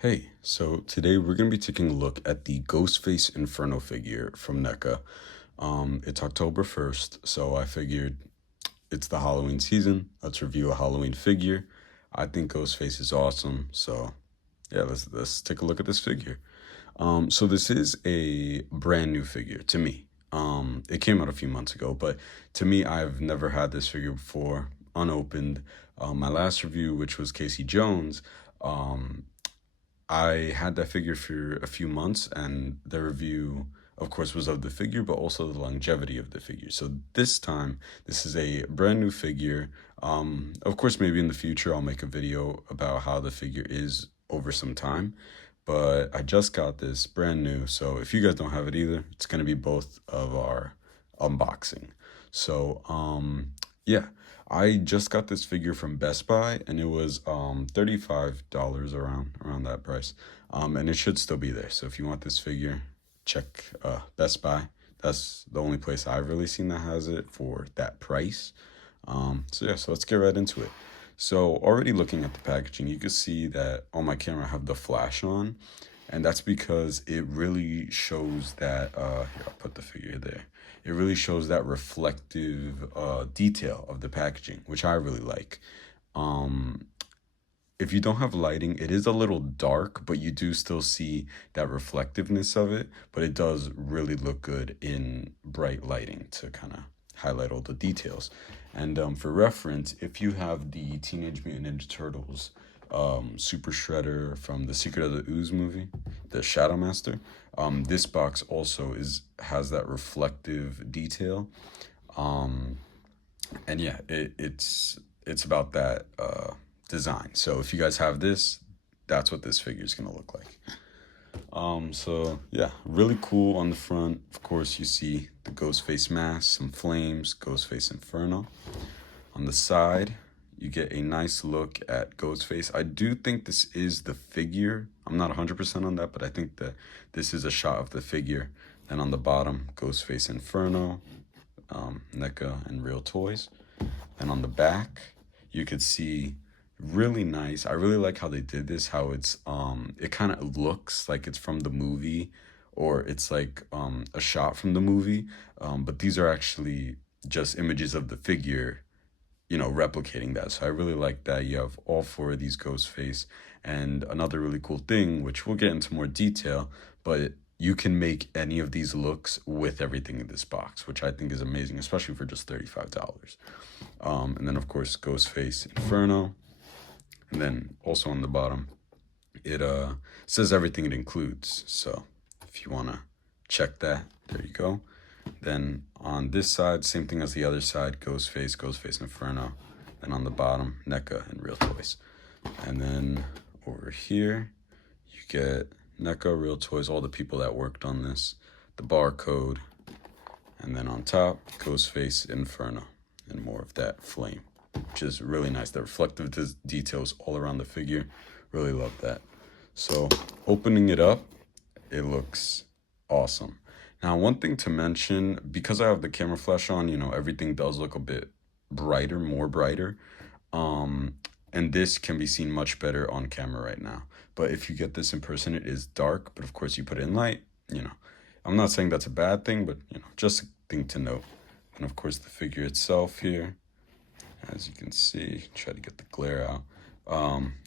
Hey, so today we're going to be taking a look at the Ghostface Inferno figure from Neca. It's October 1st, so I figured it's the Halloween season. Let's review a Halloween figure. I think Ghostface is awesome, so yeah, let's take a look at this figure. So this is a brand new figure to me. It came out a few months ago, but to me, I've never had this figure before, unopened. My last review, which was Casey Jones, um, I had that figure for a few months, and the review, of course, was of the figure, but also the longevity of the figure. So this time, this is a brand new figure. Of course, maybe in the future, I'll make a video about how the figure is over some time, but I just got this brand new. So if you guys don't have it either, it's going to be both of our unboxing. So, yeah. I just got this figure from Best Buy, and it was $35 around that price. And it should still be there. So if you want this figure, check Best Buy. That's the only place I've really seen that has it for that price. So let's get right into it. So already looking at the packaging, you can see that on my camera I have the flash on, and that's because it really shows that here, I'll put the figure there. It really shows that reflective detail of the packaging, which I really like. Um, if you don't have lighting, it is a little dark, but you do still see that reflectiveness of it, but it does really look good in bright lighting to kind of highlight all the details. And for reference, if you have the Teenage Mutant Ninja Turtles Super Shredder from the Secret of the Ooze movie, the Shadow Master, this box also has that reflective detail. Um, and yeah, it's about that design. So if you guys have this, that's what this figure is gonna look like. So yeah, really cool on the front. Of course, you see the Ghostface mask, some flames, Ghostface Inferno. On the side, you get a nice look at Ghostface. I do think this is the figure. I'm not 100% on that, but I think that this is a shot of the figure. Then on the bottom, Ghostface Inferno, NECA, and Real Toys. And on the back, you could see really nice. I really like how they did this, how it kind of looks like it's from the movie, or it's like a shot from the movie. But these are actually just images of the figure, replicating that. So I really like that you have all four of these Ghostface. And another really cool thing, which we'll get into more detail, but you can make any of these looks with everything in this box, which I think is amazing, especially for just $35. And then, of course, Ghostface Inferno. And then also on the bottom, it says everything it includes. So if you want to check that, there you go. Then on this side, same thing as the other side, Ghostface, Ghostface Inferno. Then on the bottom, NECA and Real Toys. And then over here, you get NECA, Real Toys, all the people that worked on this, the barcode, and then on top, Ghostface Inferno, and more of that flame, which is really nice. The reflective details all around the figure, really love that. So opening it up, it looks awesome. Now, one thing to mention, because I have the camera flash on, everything does look a bit brighter, more brighter. And this can be seen much better on camera right now. But if you get this in person, it is dark. But of course, you put it in light, I'm not saying that's a bad thing, but, just a thing to note. And of course, the figure itself here, as you can see, try to get the glare out.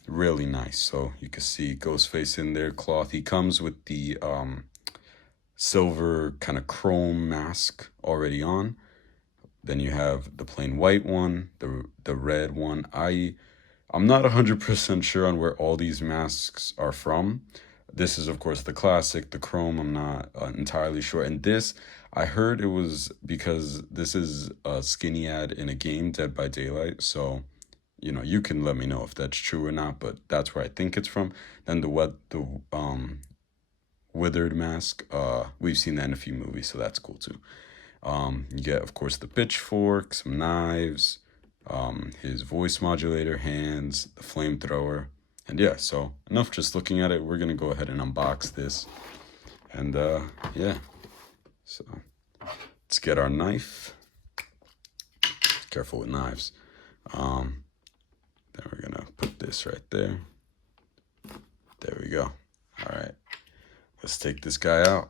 Really nice. So you can see Ghostface in there, cloth. He comes with the silver kind of chrome mask already on. Then you have the plain white one, the red one. I'm not 100% sure on where all these masks are from. This is, of course, the classic, the chrome. I'm not entirely sure. And this, I heard it was because this is a skinny ad in a game, Dead by Daylight. So, you can let me know if that's true or not, but that's where I think it's from. Then the withered mask, we've seen that in a few movies, so that's cool too. You get, of course, the pitchfork, some knives, his voice modulator, hands, the flamethrower. And yeah, so enough just looking at it. We're going to go ahead and unbox this. And yeah, so let's get our knife. Careful with knives. Then we're going to put this right there. There we go. All right, let's take this guy out.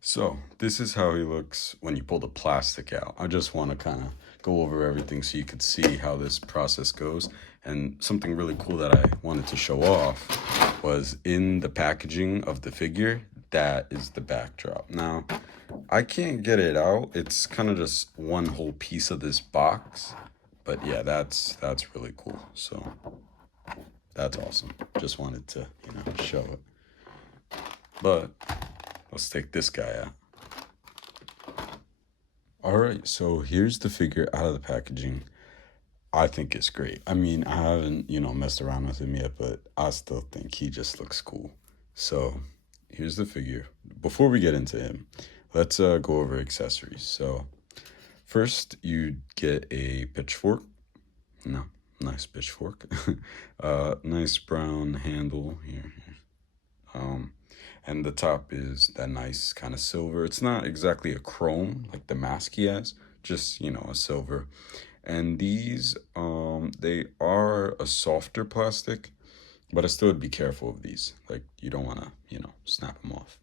So this is how he looks when you pull the plastic out. I just want to kind of go over everything so you could see how this process goes. And something really cool that I wanted to show off was in the packaging of the figure, that is the backdrop. Now, I can't get it out. It's kind of just one whole piece of this box. But yeah, that's really cool. So that's awesome. Just wanted to, show it. But let's take this guy out. All right, so here's the figure out of the packaging. I think it's great. I mean, I haven't, messed around with him yet, but I still think he just looks cool. So here's the figure. Before we get into him, let's go over accessories. So first, you get a pitchfork. No, nice pitchfork. Nice brown handle here. And the top is that nice kind of silver. It's not exactly a chrome like the mask he has, just, a silver. And these, they are a softer plastic, but I still would be careful of these. Like, you don't want to, snap them off.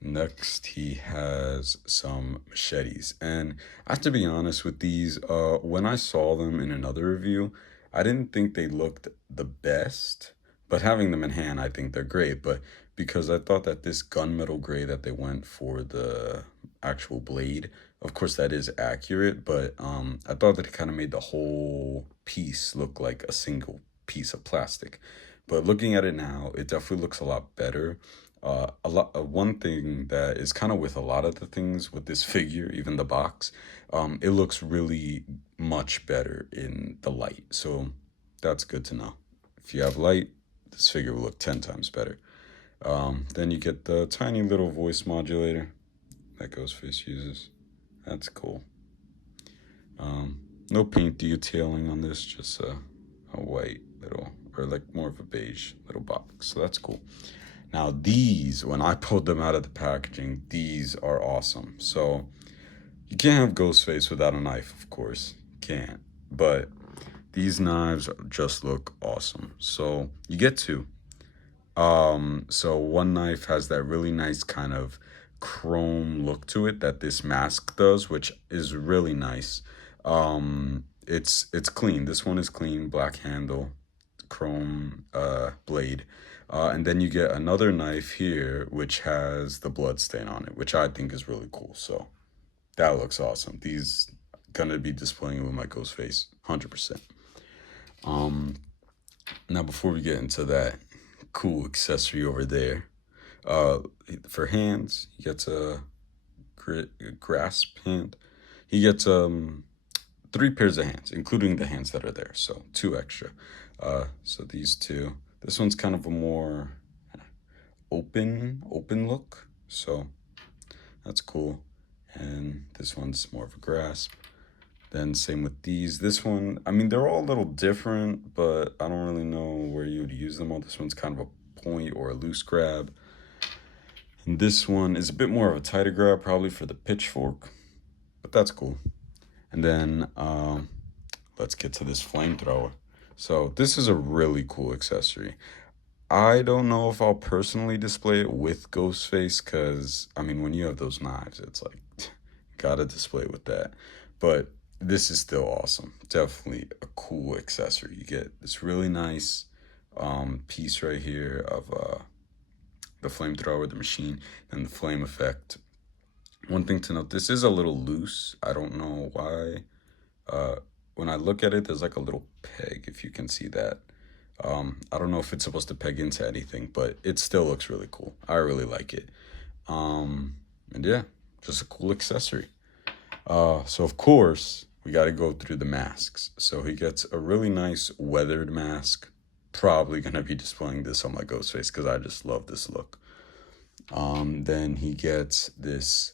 Next, he has some machetes. And I have to be honest with these, when I saw them in another review, I didn't think they looked the best. But having them in hand, I think they're great. But because I thought that this gunmetal gray that they went for the actual blade, of course that is accurate, but I thought that it kind of made the whole piece look like a single piece of plastic. But looking at it now, it definitely looks a lot better. One thing that is kind of with a lot of the things with this figure, even the box, it looks really much better in the light. So that's good to know. If you have light, this figure will look 10 times better. Then you get the tiny little voice modulator that Ghostface uses. That's cool. No paint detailing on this, just a white little, or like more of a beige little box. So that's cool. Now these, when I pulled them out of the packaging, these are awesome. So you can't have Ghostface without a knife, of course. Can't. But these knives just look awesome. So you get two. So one knife has that really nice kind of chrome look to it that this mask does, which is really nice. It's clean. This one is clean, black handle, chrome blade. And then you get another knife here, which has the blood stain on it, which I think is really cool. So that looks awesome. These gonna be displaying with my Ghostface, 100%. Now before we get into that cool accessory over there, for hands, he gets a grasp hand. He gets 3 pairs of hands, including the hands that are there, so 2 extra. So these 2. This one's kind of a more open look, so that's cool. And this one's more of a grasp. Then same with these. This one, I mean, they're all a little different, but I don't really know where you would use them all. This one's kind of a point or a loose grab. And this one is a bit more of a tighter grab, probably for the pitchfork, but that's cool. And then let's get to this flamethrower. So this is a really cool accessory. I don't know if I'll personally display it with Ghostface, because, I mean, when you have those knives, it's like, gotta display it with that. But this is still awesome. Definitely a cool accessory. You get this really nice piece right here of the flamethrower, the machine, and the flame effect. One thing to note, this is a little loose. I don't know why. When I look at it, there's like a little peg, if you can see that. I don't know if it's supposed to peg into anything, but it still looks really cool. I really like it. And yeah, just a cool accessory. So of course, we got to go through the masks. So he gets a really nice weathered mask. Probably going to be displaying this on my Ghostface because I just love this look. Then he gets this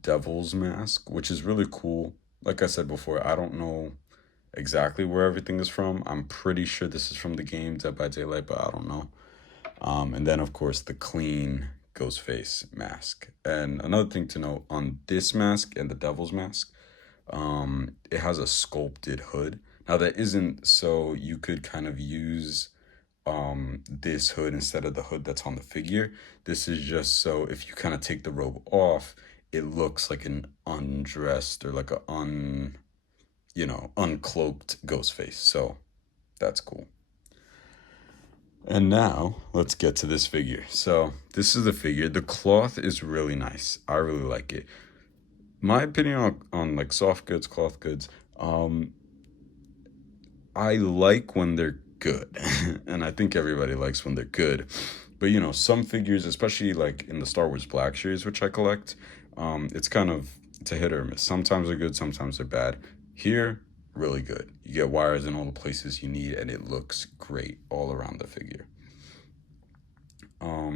devil's mask, which is really cool. Like I said before, I don't know exactly where everything is from. I'm pretty sure this is from the game Dead by Daylight, but I don't know. And then, of course, the clean Ghostface mask. And another thing to note, on this mask and the devil's mask, it has a sculpted hood. Now, Now that isn't so you could kind of use this hood instead of the hood that's on the figure. This is just so if you kind of take the robe off, it looks like an undressed or like a uncloaked ghost face. So that's cool. And now let's get to this figure. So this is the figure. The cloth is really nice. I really like it. My opinion on like soft goods, cloth goods, I like when they're good. And I think everybody likes when they're good. But some figures, especially like in the Star Wars Black series, which I collect, it's a hit or miss. Sometimes they're good, sometimes they're bad. Here, really good. You get wires in all the places you need, and it looks great all around the figure.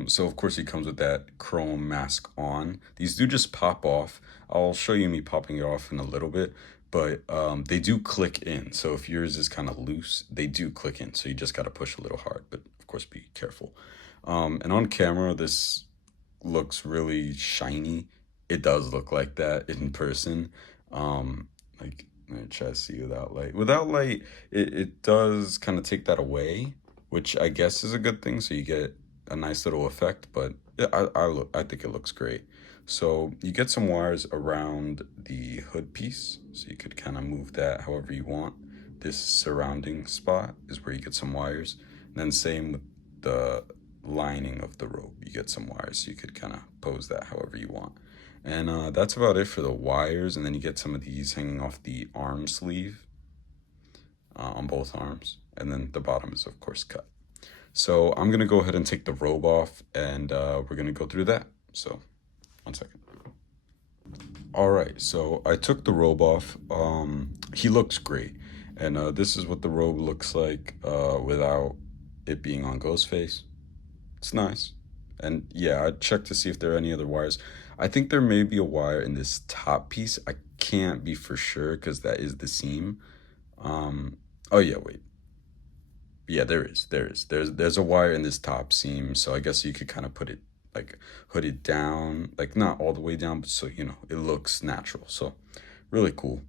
So of course he comes with that chrome mask on. These do just pop off. I'll show you me popping it off in a little bit, but they do click in. So if yours is kind of loose, they do click in. So you just got to push a little hard, but of course be careful. And on camera, this looks really shiny. It does look like that in person. Like, let me try to see without light. Without light, it does kind of take that away, which I guess is a good thing. So you get a nice little effect, but yeah, I think it looks great. So you get some wires around the hood piece, so you could kind of move that however you want. This surrounding spot is where you get some wires. And then same with the lining of the robe, you get some wires, so you could kind of pose that however you want. And that's about it for the wires. And then you get some of these hanging off the arm sleeve on both arms. And then the bottom is, of course, cut. So I'm going to go ahead and take the robe off, and we're going to go through that. So 1 second. All right, so I took the robe off. He looks great. And this is what the robe looks like without it being on Ghostface. It's nice. And yeah, I checked to see if there are any other wires. I think there may be a wire in this top piece. I can't be for sure because that is the seam. Oh yeah, wait. Yeah, there is. There's a wire in this top seam, so I guess you could kind of put it like hood it down, like not all the way down, but so it looks natural. So really cool.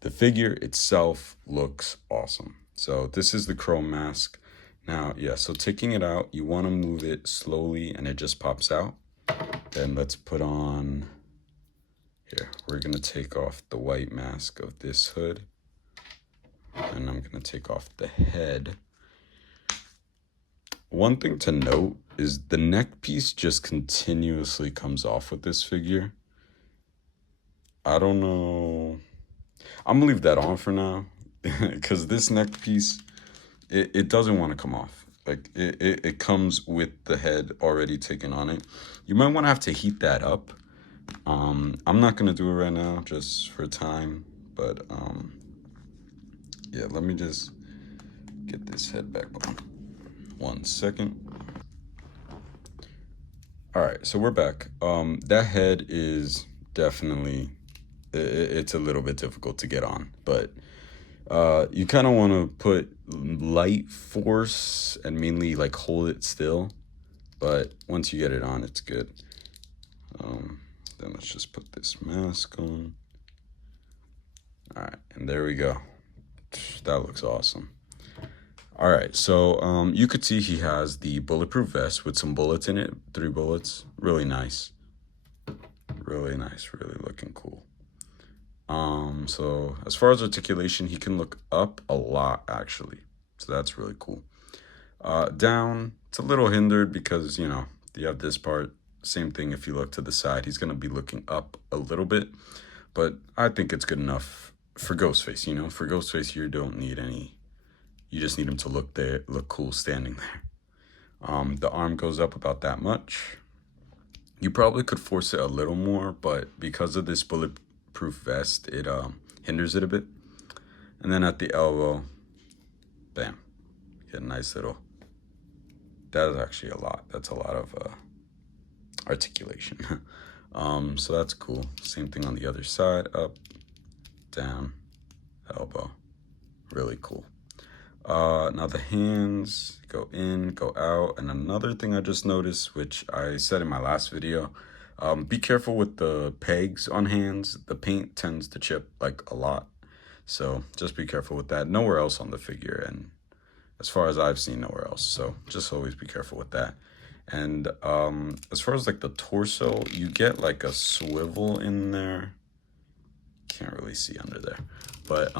The figure itself looks awesome. So this is the chrome mask. Now, yeah, so taking it out, you want to move it slowly and it just pops out. Then let's put on here. We're going to take off the white mask of this hood. And I'm going to take off the head. One thing to note is the neck piece just continuously comes off with this figure. I don't know. I'm going to leave that on for now because this neck piece, it doesn't want to come off. Like it comes with the head already taken on it. You might want to have to heat that up. I'm not going to do it right now just for time, but yeah, let me just get this head back on. 1 second. All right, so we're back. That head is definitely, it's a little bit difficult to get on, but you kind of want to put light force and mainly like hold it still, but once you get it on, it's good. Then let's just put this mask on. All right, and there we go. That looks awesome. All right, so you could see he has the bulletproof vest with some bullets in it, 3 bullets. Really nice. Really nice, really looking cool. So as far as articulation, he can look up a lot, actually. So that's really cool. Down, it's a little hindered because, you have this part. Same thing if you look to the side. He's going to be looking up a little bit. But I think it's good enough for Ghostface, For Ghostface, you don't need any. You just need him to look cool standing there. The arm goes up about that much. You probably could force it a little more, but because of this bulletproof vest, it hinders it a bit. And then at the elbow, bam, get a nice little. That is actually a lot. That's a lot of articulation. So that's cool. Same thing on the other side, up, down, elbow. Really cool. Now the hands go in, go out. And another thing I just noticed, which I said in my last video, be careful with the pegs on hands. The paint tends to chip like a lot. So just be careful with that. Nowhere else on the figure, and as far as I've seen, nowhere else. So just always be careful with that. And as far as like the torso, you get like a swivel in there. Can't really see under there, but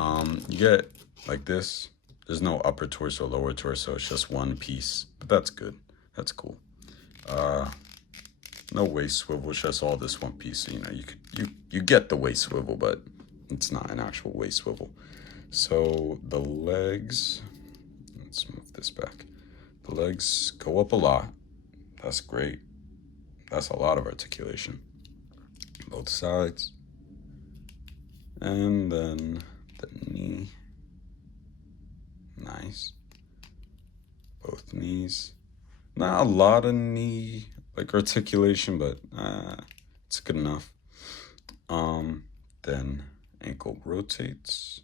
you get like this. There's no upper torso, lower torso. It's just one piece, but that's good. That's cool. No waist swivel. It's just all this one piece. So, you know, you get the waist swivel, but it's not an actual waist swivel. So the legs. Let's move this back. The legs go up a lot. That's great. That's a lot of articulation. Both sides. And then the knee. Nice. Both knees. Not a lot of knee like articulation, but it's good enough. Then ankle rotates.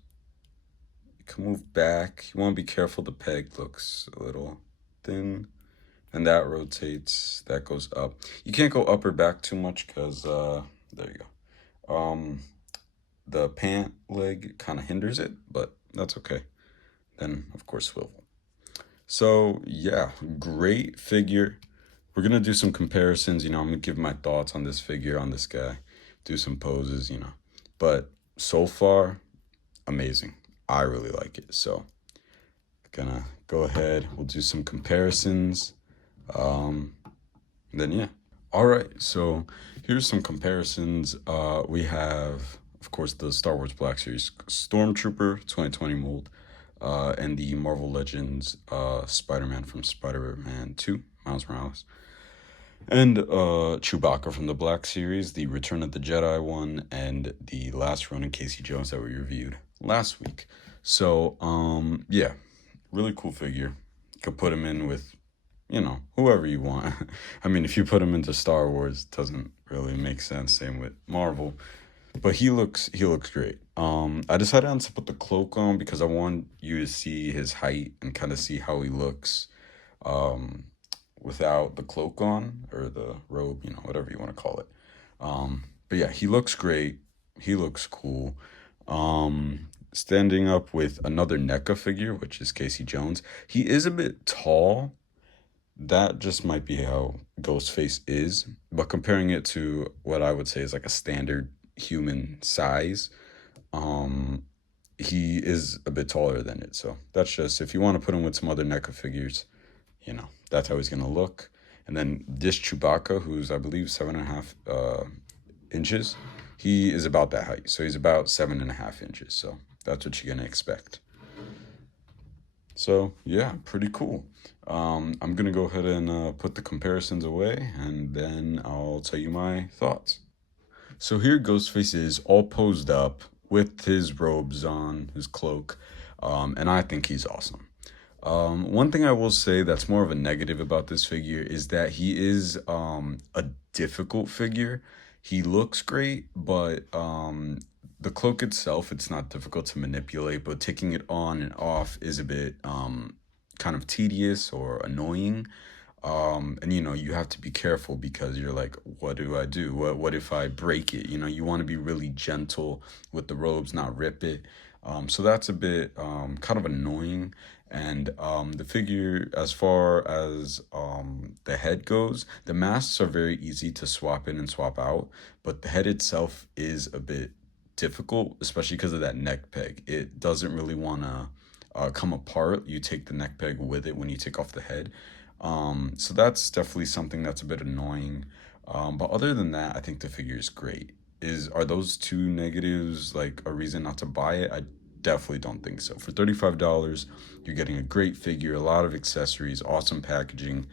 You can move back. You want to be careful. The peg looks a little thin. And that rotates. That goes up. You can't go up or back too much because there you go. The pant leg kind of hinders it, but that's okay. Then, of course, swivel. So, yeah, great figure. We're going to do some comparisons. You know, I'm going to give my thoughts on this figure, on this guy, do some poses, you know. But so far, amazing. I really like it. So, gonna go ahead. We'll do some comparisons. Then, yeah. All right, so here's some comparisons. We have, of course, the Star Wars Black Series Stormtrooper 2020 mold, and the Marvel Legends Spider-Man from Spider-Man 2, Miles Morales, and Chewbacca from the Black Series, the Return of the Jedi one, and the Last Ronin Casey Jones that we reviewed last week. So, yeah, really cool figure. You could put him in with, you know, whoever you want. I mean, if you put him into Star Wars, it doesn't really make sense. Same with Marvel. But he looks great. I decided not to put the cloak on because I want you to see his height and kind of see how he looks without the cloak on, or the robe, you know, whatever you want to call it. But yeah, he looks great. He looks cool. Standing up with another NECA figure, which is Casey Jones. He is a bit tall. That just might be how Ghostface is. But comparing it to what I would say is like a standard human size, he is a bit taller than it. So that's just, if you want to put him with some other NECA figures, you know, that's how he's going to look. And then this Chewbacca, who's, I believe, 7.5 inches, he is about that height. So he's about 7.5 inches. So that's what you're going to expect. So, yeah, pretty cool. I'm going to go ahead and put the comparisons away, and then I'll tell you my thoughts. So here Ghostface is all posed up with his robes on, his cloak, and I think he's awesome. One thing I will say that's more of a negative about this figure is that he is a difficult figure. He looks great, but the cloak itself, it's not difficult to manipulate, but taking it on and off is a bit kind of tedious or annoying. And, you know, you have to be careful because you're like, what do I do? What if I break it? You know, you want to be really gentle with the robes, not rip it. So that's a bit kind of annoying. And the figure, as far as the head goes, the masks are very easy to swap in and swap out, but the head itself is a bit difficult, especially because of that neck peg. It doesn't really want to come apart. You take the neck peg with it when you take off the head. So that's definitely something that's a bit annoying. But other than that, I think the figure is great. Are those two negatives like a reason not to buy it? I definitely don't think so. For $35, you're getting a great figure, a lot of accessories, awesome packaging.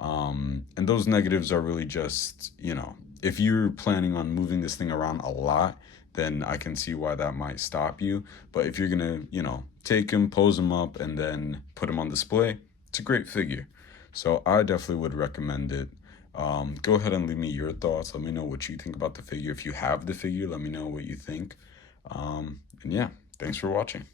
And those negatives are really just, you know, if you're planning on moving this thing around a lot, then I can see why that might stop you. But if you're going to, you know, take him, pose him up, and then put him on display, it's a great figure. So I definitely would recommend it. Go ahead and leave me your thoughts. Let me know what you think about the figure. If you have the figure, let me know what you think. And yeah, thanks for watching.